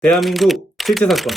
대한민국 실제 사건.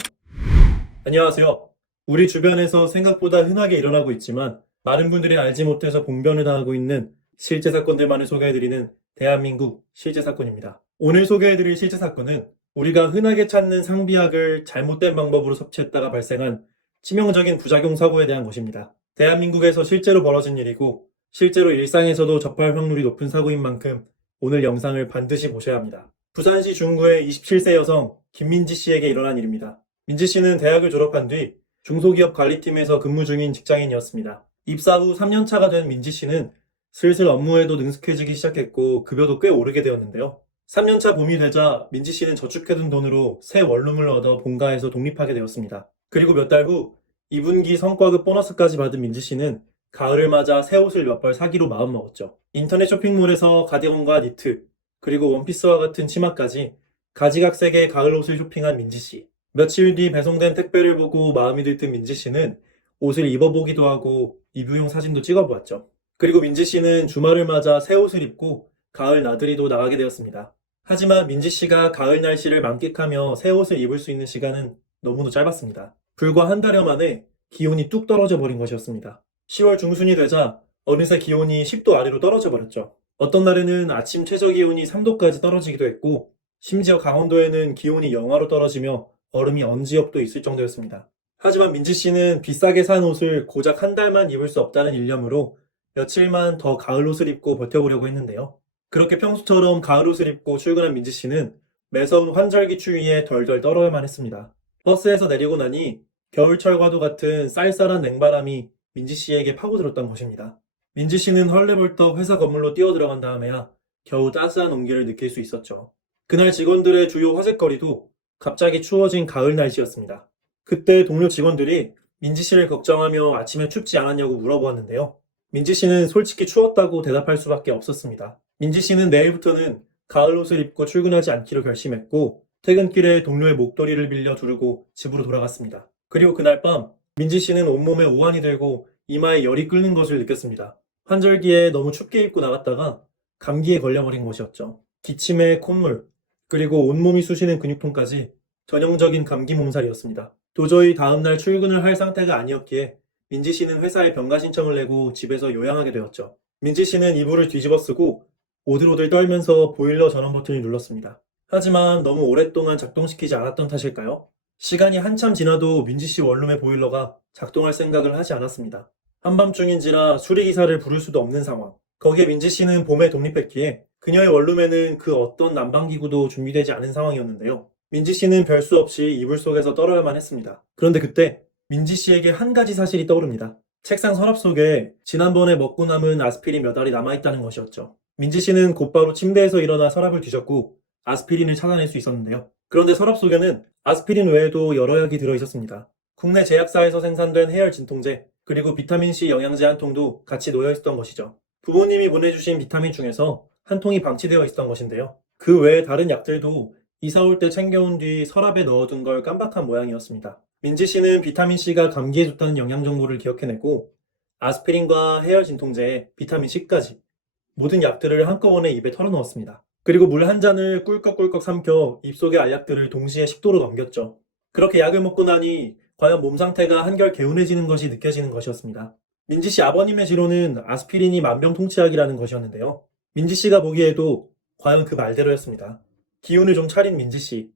안녕하세요. 우리 주변에서 생각보다 흔하게 일어나고 있지만 많은 분들이 알지 못해서 봉변을 당하고 있는 실제 사건들만을 소개해드리는 대한민국 실제 사건입니다. 오늘 소개해드릴 실제 사건은 우리가 흔하게 찾는 상비약을 잘못된 방법으로 섭취했다가 발생한 치명적인 부작용 사고에 대한 것입니다. 대한민국에서 실제로 벌어진 일이고 실제로 일상에서도 접할 확률이 높은 사고인 만큼 오늘 영상을 반드시 보셔야 합니다. 부산시 중구의 27세 여성 김민지 씨에게 일어난 일입니다. 민지 씨는 대학을 졸업한 뒤 중소기업 관리팀에서 근무 중인 직장인이었습니다. 입사 후 3년차가 된 민지 씨는 슬슬 업무에도 능숙해지기 시작했고 급여도 꽤 오르게 되었는데요. 3년차 봄이 되자 민지 씨는 저축해둔 돈으로 새 원룸을 얻어 본가에서 독립하게 되었습니다. 그리고 몇 달 후 2분기 성과급 보너스까지 받은 민지 씨는 가을을 맞아 새 옷을 몇 벌 사기로 마음먹었죠. 인터넷 쇼핑몰에서 가디건과 니트, 그리고 원피스와 같은 치마까지 가지각색의 가을 옷을 쇼핑한 민지 씨. 며칠 뒤 배송된 택배를 보고 마음이 들뜬 민지 씨는 옷을 입어보기도 하고 리뷰용 사진도 찍어보았죠. 그리고 민지 씨는 주말을 맞아 새 옷을 입고 가을 나들이도 나가게 되었습니다. 하지만 민지 씨가 가을 날씨를 만끽하며 새 옷을 입을 수 있는 시간은 너무도 짧았습니다. 불과 한 달여 만에 기온이 뚝 떨어져 버린 것이었습니다. 10월 중순이 되자 어느새 기온이 10도 아래로 떨어져 버렸죠. 어떤 날에는 아침 최저 기온이 3도까지 떨어지기도 했고 심지어 강원도에는 기온이 영하로 떨어지며 얼음이 언지엽도 있을 정도였습니다. 하지만 민지 씨는 비싸게 산 옷을 고작 한 달만 입을 수 없다는 일념으로 며칠만 더 가을 옷을 입고 버텨보려고 했는데요. 그렇게 평소처럼 가을 옷을 입고 출근한 민지 씨는 매서운 환절기 추위에 덜덜 떨어야만 했습니다. 버스에서 내리고 나니 겨울철과도 같은 쌀쌀한 냉바람이 민지 씨에게 파고들었던 것입니다. 민지 씨는 헐레벌떡 회사 건물로 뛰어들어간 다음에야 겨우 따스한 온기를 느낄 수 있었죠. 그날 직원들의 주요 화제거리도 갑자기 추워진 가을 날씨였습니다. 그때 동료 직원들이 민지 씨를 걱정하며 아침에 춥지 않았냐고 물어보았는데요. 민지 씨는 솔직히 추웠다고 대답할 수밖에 없었습니다. 민지 씨는 내일부터는 가을 옷을 입고 출근하지 않기로 결심했고 퇴근길에 동료의 목도리를 빌려 두르고 집으로 돌아갔습니다. 그리고 그날 밤 민지 씨는 온몸에 오한이 들고 이마에 열이 끓는 것을 느꼈습니다. 환절기에 너무 춥게 입고 나갔다가 감기에 걸려버린 것이었죠. 기침에 콧물, 그리고 온몸이 쑤시는 근육통까지 전형적인 감기 몸살이었습니다. 도저히 다음날 출근을 할 상태가 아니었기에 민지 씨는 회사에 병가 신청을 내고 집에서 요양하게 되었죠. 민지 씨는 이불을 뒤집어 쓰고 오들오들 떨면서 보일러 전원 버튼을 눌렀습니다. 하지만 너무 오랫동안 작동시키지 않았던 탓일까요? 시간이 한참 지나도 민지 씨 원룸의 보일러가 작동할 생각을 하지 않았습니다. 한밤중인지라 수리기사를 부를 수도 없는 상황. 거기에 민지 씨는 봄에 독립했기에 그녀의 원룸에는 그 어떤 난방기구도 준비되지 않은 상황이었는데요. 민지 씨는 별수 없이 이불 속에서 떨어야만 했습니다. 그런데 그때 민지 씨에게 한 가지 사실이 떠오릅니다. 책상 서랍 속에 지난번에 먹고 남은 아스피린 몇 알이 남아있다는 것이었죠. 민지 씨는 곧바로 침대에서 일어나 서랍을 뒤졌고 아스피린을 찾아낼 수 있었는데요. 그런데 서랍 속에는 아스피린 외에도 여러 약이 들어있었습니다. 국내 제약사에서 생산된 해열 진통제, 그리고 비타민C 영양제 한 통도 같이 놓여 있었던 것이죠. 부모님이 보내주신 비타민 중에서 한 통이 방치되어 있었던 것인데요. 그 외에 다른 약들도 이사 올 때 챙겨온 뒤 서랍에 넣어둔 걸 깜빡한 모양이었습니다. 민지 씨는 비타민C가 감기에 좋다는 영양 정보를 기억해내고 아스피린과 해열 진통제에 비타민C까지 모든 약들을 한꺼번에 입에 털어넣었습니다. 그리고 물 한 잔을 꿀꺽꿀꺽 삼켜 입속의 알약들을 동시에 식도로 넘겼죠. 그렇게 약을 먹고 나니 과연 몸 상태가 한결 개운해지는 것이 느껴지는 것이었습니다. 민지 씨 아버님의 지론은 아스피린이 만병통치약이라는 것이었는데요. 민지 씨가 보기에도 과연 그 말대로였습니다. 기운을 좀 차린 민지 씨.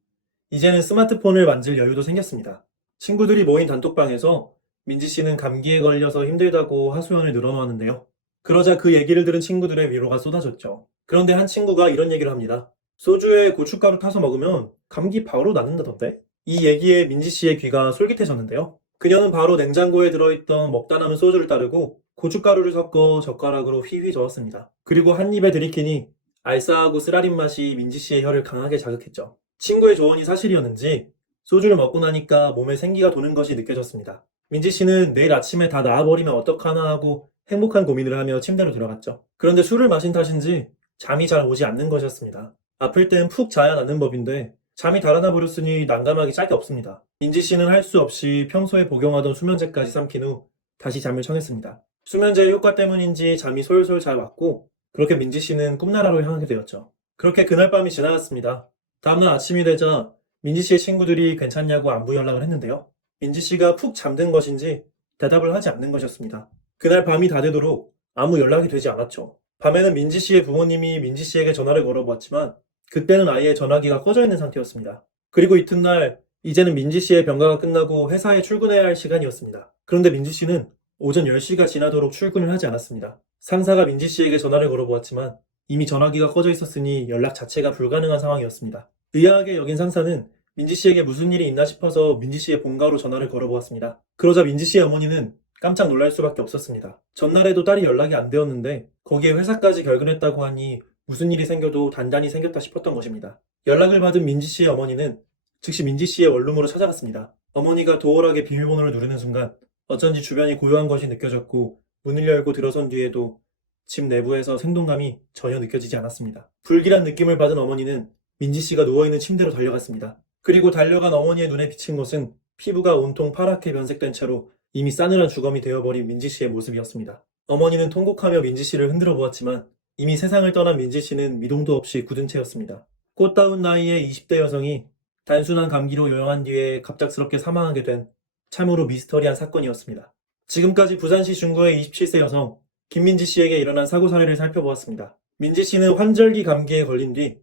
이제는 스마트폰을 만질 여유도 생겼습니다. 친구들이 모인 단톡방에서 민지 씨는 감기에 걸려서 힘들다고 하소연을 늘어놓았는데요. 그러자 그 얘기를 들은 친구들의 위로가 쏟아졌죠. 그런데 한 친구가 이런 얘기를 합니다. 소주에 고춧가루 타서 먹으면 감기 바로 낫는다던데? 이 얘기에 민지 씨의 귀가 솔깃해졌는데요. 그녀는 바로 냉장고에 들어있던 먹다 남은 소주를 따르고 고춧가루를 섞어 젓가락으로 휘휘 저었습니다. 그리고 한 입에 들이키니 알싸하고 쓰라린 맛이 민지 씨의 혀를 강하게 자극했죠. 친구의 조언이 사실이었는지 소주를 먹고 나니까 몸에 생기가 도는 것이 느껴졌습니다. 민지 씨는 내일 아침에 다 나아버리면 어떡하나 하고 행복한 고민을 하며 침대로 들어갔죠. 그런데 술을 마신 탓인지 잠이 잘 오지 않는 것이었습니다. 아플 땐 푹 자야 낫는 법인데 잠이 달아나 버렸으니 난감하기 짝이 없습니다. 민지 씨는 할 수 없이 평소에 복용하던 수면제까지 삼킨 후 다시 잠을 청했습니다. 수면제의 효과 때문인지 잠이 솔솔 잘 왔고 그렇게 민지 씨는 꿈나라로 향하게 되었죠. 그렇게 그날 밤이 지나갔습니다. 다음날 아침이 되자 민지 씨의 친구들이 괜찮냐고 안부 연락을 했는데요. 민지 씨가 푹 잠든 것인지 대답을 하지 않는 것이었습니다. 그날 밤이 다 되도록 아무 연락이 되지 않았죠. 밤에는 민지 씨의 부모님이 민지 씨에게 전화를 걸어보았지만 그때는 아예 전화기가 꺼져 있는 상태였습니다. 그리고 이튿날 이제는 민지 씨의 병가가 끝나고 회사에 출근해야 할 시간이었습니다. 그런데 민지 씨는 오전 10시가 지나도록 출근을 하지 않았습니다. 상사가 민지 씨에게 전화를 걸어보았지만 이미 전화기가 꺼져 있었으니 연락 자체가 불가능한 상황이었습니다. 의아하게 여긴 상사는 민지 씨에게 무슨 일이 있나 싶어서 민지 씨의 본가로 전화를 걸어보았습니다. 그러자 민지 씨의 어머니는 깜짝 놀랄 수밖에 없었습니다. 전날에도 딸이 연락이 안 되었는데 거기에 회사까지 결근했다고 하니 무슨 일이 생겨도 단단히 생겼다 싶었던 것입니다. 연락을 받은 민지 씨의 어머니는 즉시 민지 씨의 원룸으로 찾아갔습니다. 어머니가 도어락의 비밀번호를 누르는 순간 어쩐지 주변이 고요한 것이 느껴졌고 문을 열고 들어선 뒤에도 집 내부에서 생동감이 전혀 느껴지지 않았습니다. 불길한 느낌을 받은 어머니는 민지 씨가 누워있는 침대로 달려갔습니다. 그리고 달려간 어머니의 눈에 비친 것은 피부가 온통 파랗게 변색된 채로 이미 싸늘한 주검이 되어버린 민지 씨의 모습이었습니다. 어머니는 통곡하며 민지 씨를 흔들어 보았지만 이미 세상을 떠난 민지 씨는 미동도 없이 굳은 채였습니다. 꽃다운 나이의 20대 여성이 단순한 감기로 요양한 뒤에 갑작스럽게 사망하게 된 참으로 미스터리한 사건이었습니다. 지금까지 부산시 중구의 27세 여성 김민지 씨에게 일어난 사고 사례를 살펴보았습니다. 민지 씨는 환절기 감기에 걸린 뒤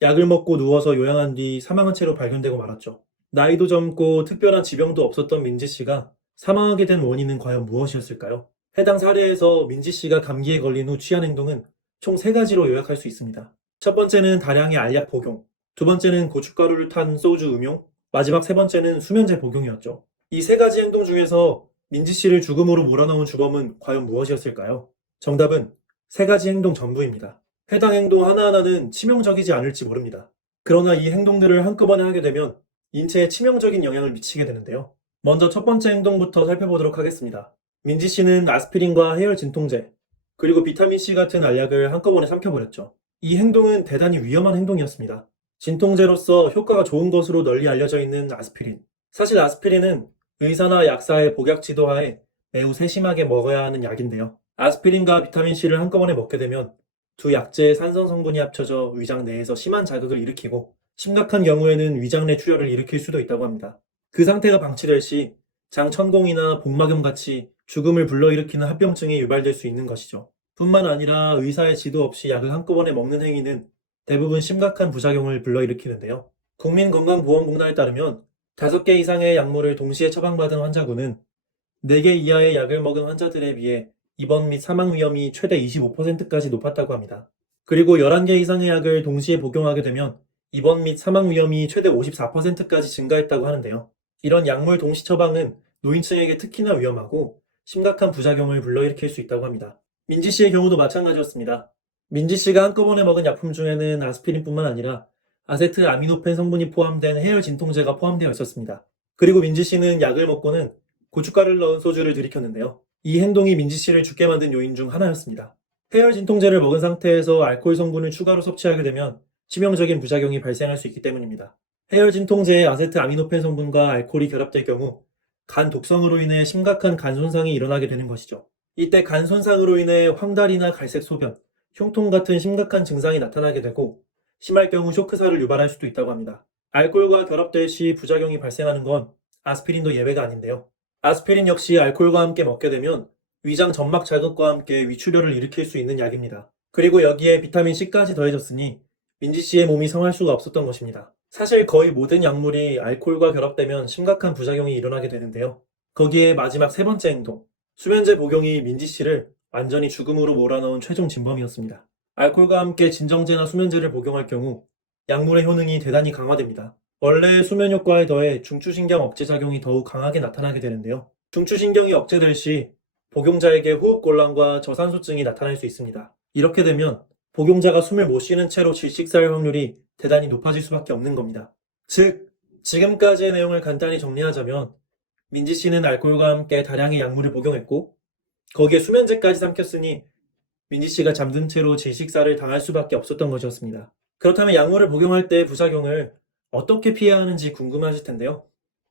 약을 먹고 누워서 요양한 뒤 사망한 채로 발견되고 말았죠. 나이도 젊고 특별한 지병도 없었던 민지 씨가 사망하게 된 원인은 과연 무엇이었을까요? 해당 사례에서 민지 씨가 감기에 걸린 후 취한 행동은 총 3가지로 요약할 수 있습니다. 첫 번째는 다량의 알약 복용, 두 번째는 고춧가루를 탄 소주 음용, 마지막 3번째는 수면제 복용이었죠. 이 3가지 행동 중에서 민지 씨를 죽음으로 몰아넣은 주범은 과연 무엇이었을까요? 정답은 3가지 행동 전부입니다. 해당 행동 하나하나는 치명적이지 않을지 모릅니다. 그러나 이 행동들을 한꺼번에 하게 되면 인체에 치명적인 영향을 미치게 되는데요. 먼저 첫 번째 행동부터 살펴보도록 하겠습니다. 민지 씨는 아스피린과 해열 진통제, 그리고 비타민C 같은 알약을 한꺼번에 삼켜버렸죠. 이 행동은 대단히 위험한 행동이었습니다. 진통제로서 효과가 좋은 것으로 널리 알려져 있는 아스피린. 사실 아스피린은 의사나 약사의 복약 지도하에 매우 세심하게 먹어야 하는 약인데요. 아스피린과 비타민C를 한꺼번에 먹게 되면 두 약재의 산성 성분이 합쳐져 위장 내에서 심한 자극을 일으키고 심각한 경우에는 위장 내 출혈을 일으킬 수도 있다고 합니다. 그 상태가 방치될 시 장천공이나 복막염 같이 죽음을 불러일으키는 합병증이 유발될 수 있는 것이죠. 뿐만 아니라 의사의 지도 없이 약을 한꺼번에 먹는 행위는 대부분 심각한 부작용을 불러일으키는데요. 국민건강보험공단에 따르면 5개 이상의 약물을 동시에 처방받은 환자군은 4개 이하의 약을 먹은 환자들에 비해 입원 및 사망 위험이 최대 25%까지 높았다고 합니다. 그리고 11개 이상의 약을 동시에 복용하게 되면 입원 및 사망 위험이 최대 54%까지 증가했다고 하는데요. 이런 약물 동시 처방은 노인층에게 특히나 위험하고 심각한 부작용을 불러일으킬 수 있다고 합니다. 민지 씨의 경우도 마찬가지였습니다. 민지 씨가 한꺼번에 먹은 약품 중에는 아스피린뿐만 아니라 아세트아미노펜 성분이 포함된 해열 진통제가 포함되어 있었습니다. 그리고 민지 씨는 약을 먹고는 고춧가루를 넣은 소주를 들이켰는데요. 이 행동이 민지 씨를 죽게 만든 요인 중 하나였습니다. 해열 진통제를 먹은 상태에서 알코올 성분을 추가로 섭취하게 되면 치명적인 부작용이 발생할 수 있기 때문입니다. 해열 진통제의 아세트아미노펜 성분과 알코올이 결합될 경우 간 독성으로 인해 심각한 간 손상이 일어나게 되는 것이죠. 이때 간 손상으로 인해 황달이나 갈색 소변, 흉통 같은 심각한 증상이 나타나게 되고 심할 경우 쇼크사를 유발할 수도 있다고 합니다. 알코올과 결합될 시 부작용이 발생하는 건 아스피린도 예외가 아닌데요. 아스피린 역시 알코올과 함께 먹게 되면 위장 점막 자극과 함께 위출혈을 일으킬 수 있는 약입니다. 그리고 여기에 비타민 C까지 더해졌으니 민지 씨의 몸이 성할 수가 없었던 것입니다. 사실 거의 모든 약물이 알코올과 결합되면 심각한 부작용이 일어나게 되는데요. 거기에 마지막 3번째 행동, 수면제 복용이 민지 씨를 완전히 죽음으로 몰아넣은 최종 진범이었습니다. 알코올과 함께 진정제나 수면제를 복용할 경우 약물의 효능이 대단히 강화됩니다. 원래 수면 효과에 더해 중추신경 억제 작용이 더욱 강하게 나타나게 되는데요. 중추신경이 억제될 시 복용자에게 호흡곤란과 저산소증이 나타날 수 있습니다. 이렇게 되면 복용자가 숨을 못 쉬는 채로 질식사할 확률이 대단히 높아질 수밖에 없는 겁니다. 즉, 지금까지의 내용을 간단히 정리하자면 민지 씨는 알코올과 함께 다량의 약물을 복용했고 거기에 수면제까지 삼켰으니 민지 씨가 잠든 채로 질식사를 당할 수밖에 없었던 것이었습니다. 그렇다면 약물을 복용할 때의 부작용을 어떻게 피해야 하는지 궁금하실 텐데요.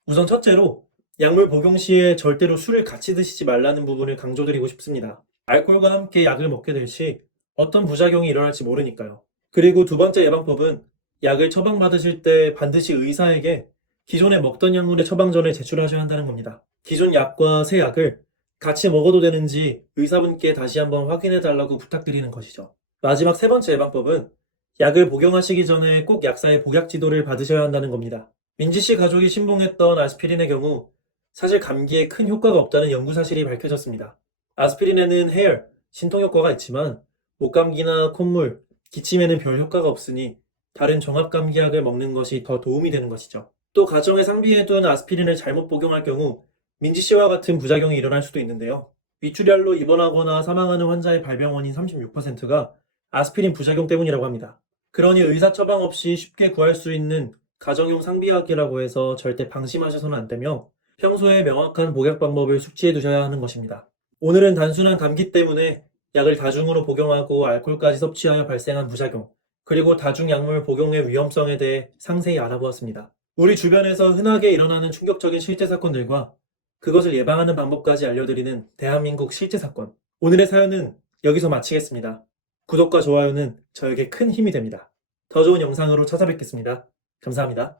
우선 첫째로 약물 복용 시에 절대로 술을 같이 드시지 말라는 부분을 강조드리고 싶습니다. 알코올과 함께 약을 먹게 될 시 어떤 부작용이 일어날지 모르니까요. 그리고 두 번째 예방법은 약을 처방받으실 때 반드시 의사에게 기존에 먹던 약물의 처방전을 제출하셔야 한다는 겁니다. 기존 약과 새 약을 같이 먹어도 되는지 의사분께 다시 한번 확인해 달라고 부탁드리는 것이죠. 마지막 세 번째 예방법은 약을 복용하시기 전에 꼭 약사의 복약 지도를 받으셔야 한다는 겁니다. 민지 씨 가족이 신봉했던 아스피린의 경우 사실 감기에 큰 효과가 없다는 연구 사실이 밝혀졌습니다. 아스피린에는 해열, 신통 효과가 있지만 목감기나 콧물, 기침에는 별 효과가 없으니 다른 종합감기약을 먹는 것이 더 도움이 되는 것이죠. 또 가정에 상비해둔 아스피린을 잘못 복용할 경우 민지 씨와 같은 부작용이 일어날 수도 있는데요. 위출혈로 입원하거나 사망하는 환자의 발병 원인 36%가 아스피린 부작용 때문이라고 합니다. 그러니 의사 처방 없이 쉽게 구할 수 있는 가정용 상비약이라고 해서 절대 방심하셔서는 안 되며 평소에 명확한 복약 방법을 숙지해 두셔야 하는 것입니다. 오늘은 단순한 감기 때문에 약을 다중으로 복용하고 알코올까지 섭취하여 발생한 부작용, 그리고 다중 약물 복용의 위험성에 대해 상세히 알아보았습니다. 우리 주변에서 흔하게 일어나는 충격적인 실제 사건들과 그것을 예방하는 방법까지 알려드리는 대한민국 실제 사건. 오늘의 사연은 여기서 마치겠습니다. 구독과 좋아요는 저에게 큰 힘이 됩니다. 더 좋은 영상으로 찾아뵙겠습니다. 감사합니다.